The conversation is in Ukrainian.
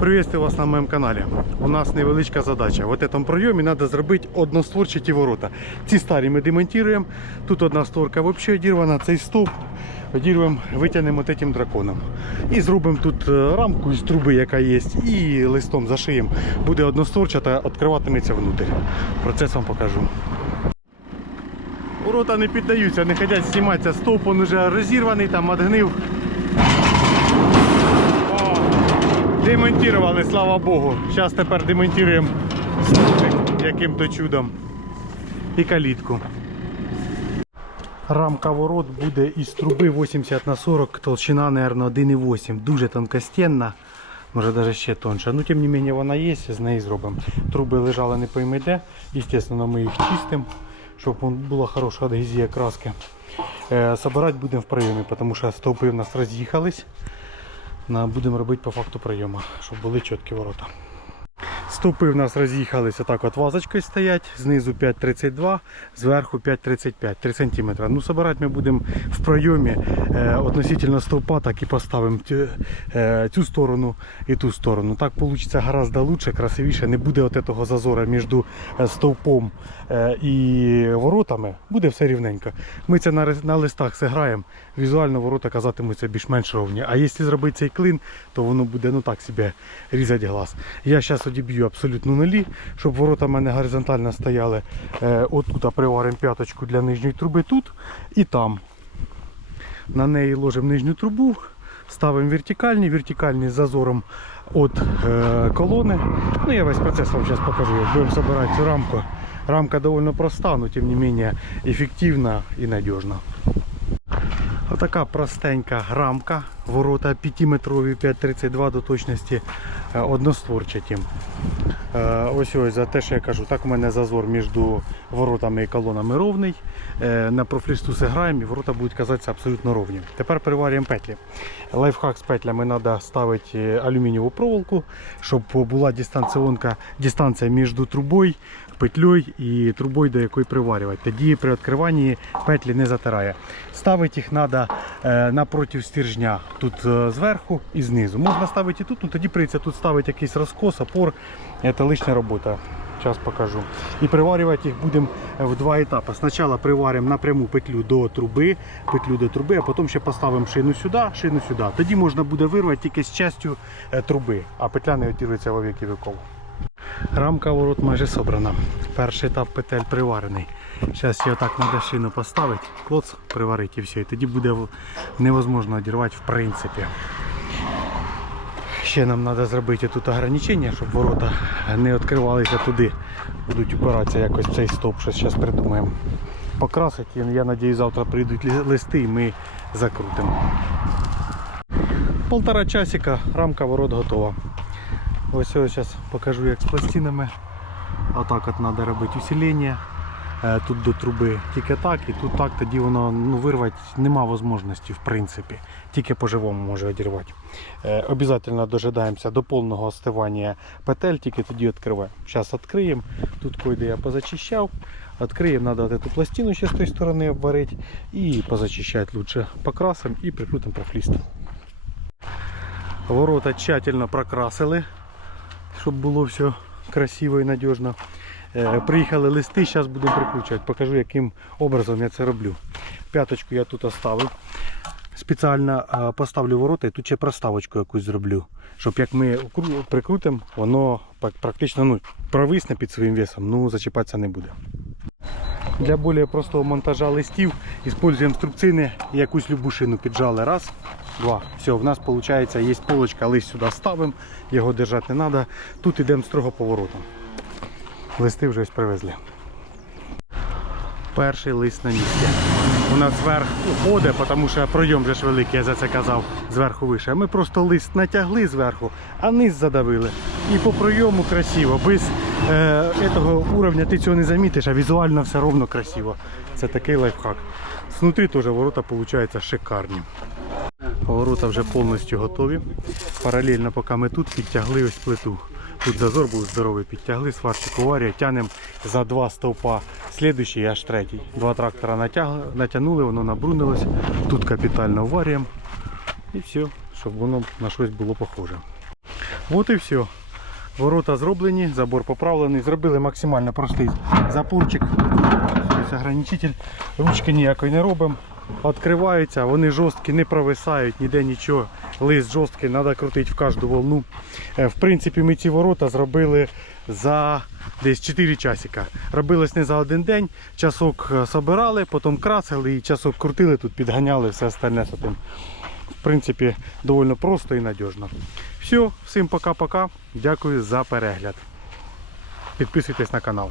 Приветствую вас на моєму каналі. У нас невеличка задача. В цьому пройомі треба зробити одностворчаті ворота. Ці старі ми демонтуємо. Тут одна створка взагалі одірвана, цей стовп одірвемо, витягнемо цим драконом. І зробимо тут е, рамку із труби, яка є, і листом зашиємо. Буде одностворчата, відкриватиметься внутрі. Процес вам покажу. Ворота не піддаються, не хочуть зніматися. Стовп він вже розірваний, там відгнив. Демонтували, слава Богу. Зараз тепер демонтуємо яким-то чудом. І калітку. Рамка ворот буде із труби 80 на 40, толщина, мабуть, 1,8. Дуже тонкостенна. Може навіть ще тонша. Ну, тим не менше, вона є, з неї зробимо. Труби лежали не пойми де. Естественно, ми їх чистимо, щоб була хороша адгезія краски. Е, собирати будемо в прийомі, тому що стовпи в нас роз'їхались. Будемо робити по факту прийому, щоб були чіткі ворота. Стовпи в нас роз'їхалися так от вазочкою стоять, знизу 5,32, зверху 5,35, 3 см. Ну, собирати ми будемо в пройомі е, относительно стовпа, так і поставимо цю, е, цю сторону і ту сторону. Так вийде гораздо лучше, красивіше, не буде от этого зазора між е, стовпом е, і воротами, буде все рівненько. Ми це на, на листах зіграємо, візуально ворота казатимуться більш-менш ровні. А якщо зробити цей клин, то воно буде ну так собі різати глаз. Я зараз одіб'ю абсолютно нулі, щоб ворота в мене горизонтально стояли. Е, отут приваримо п'яточку для нижньої труби тут і там. На неї ложимо нижню трубу, ставимо вертикальні, вертикальні з зазором від е, колони. Ну, я весь процес вам зараз покажу, будемо збирати цю рамку. Рамка доволі проста, але тим не менше ефективна і надіжна. Отака простенька рамка, ворота 5-метрові, 5,32 до точності, е, одностворчаті. Е, Ось ось за те, що я кажу, так у мене зазор між воротами і колонами ровний. Е, На профлісту граємо і ворота будуть казатися абсолютно ровні. Тепер приварюємо петлі. Лайфхак з петлями треба ставити алюмінієву проволоку, щоб була дистанція між трубою, петлею і трубою, до якої приварювати. Тоді при відкриванні петлі не затирає. Ставити їх треба напроти стержня, тут е, зверху і знизу. Можна ставити і тут, але тоді прийдеться тут ставити якийсь розкос, опор. Це лишня робота. Зараз покажу. І приварювати їх будемо в два етапи. Спочатку приваримо напряму петлю до труби, петлю до труби, а потім ще поставимо шину сюди, шину сюди. Тоді можна буде вирвати тільки з частю е, труби, а петля не відтірюється в віки віков. Рамка ворот майже собрана. Перший етап петель приварений. Зараз її отак треба шину поставити, клоц приварити і все. І тоді буде невозможно одірвати в принципі. Ще нам треба зробити тут ограничення, щоб ворота не відкривалися туди. Будуть упиратися якось цей стоп, щось зараз придумаємо. Покрасити, я сподіваюся, завтра прийдуть листи і ми закрутимо. Полтора часика, рамка ворот готова. Ось ось зараз покажу як з пластинами. Отак от треба робити усилення. Е, Тут до труби тільки так і тут так, тоді воно ну, вирвати нема можливості в принципі. Тільки по-живому може одірвати. Е, Обязательно дожидаємося до повного остивання петель, тільки тоді відкриваємо. Зараз відкриємо. Тут койде я позачищав. Відкриємо, треба цю пластину ще з тої сторони обварити і позачищати лучше покрасимо і прикрутимо профлістом. Ворота тщательно прокрасили, щоб було все красиво і надіжно. Е, Приїхали листи, зараз будемо прикручувати. Покажу, яким образом я це роблю. П'яточку я тут оставив. Спеціально е, поставлю ворота і тут ще проставочку якусь зроблю. Щоб як ми прикрутимо, воно практично ну, провисне під своїм весом, ну зачіпатися не буде. Для більш простого монтажа листів використовуємо струбцини і якусь любушину піджали. Раз, два. Все, в нас виходить, є полочка, лист сюди ставимо, його держати не треба. Тут йдемо строго поворотом. Листи вже ось привезли. Перший лист на місці. У нас зверх уходить, тому що пройом вже ж великий, я за це казав, зверху вище. Ми просто лист натягли зверху, а низ задавили. І по пройому красиво. Без е, цього уровня ти цього не замітиш, а візуально все ровно красиво. Це такий лайфхак. Знутрі теж ворота виходять шикарні. Ворота вже повністю готові. Паралельно, поки ми тут підтягли ось плиту. Тут зазор був здоровий, підтягли сварщику варію, тянемо за два стовпа, слідуючий аж третій. Два трактора натяг... натягнули, воно набрунилось. Тут капітально варюємо. І все, щоб воно на щось було похоже. От і все. Ворота зроблені, забор поправлений, зробили максимально простий запорчик. Ограничитель. Ручки ніякої не робимо. Відкриваються, вони жорсткі, не провисають, ніде нічого. Лист жорсткий, треба крутити в кожну волну. Е, В принципі, ми ці ворота зробили за десь 4 часика. Робилось не за один день. Часок е, собирали, потім красили і часок крутили, тут підганяли все остальне. В принципі, доволі просто і надіжно. Все, всім пока-пока. Дякую за перегляд. Підписуйтесь на канал.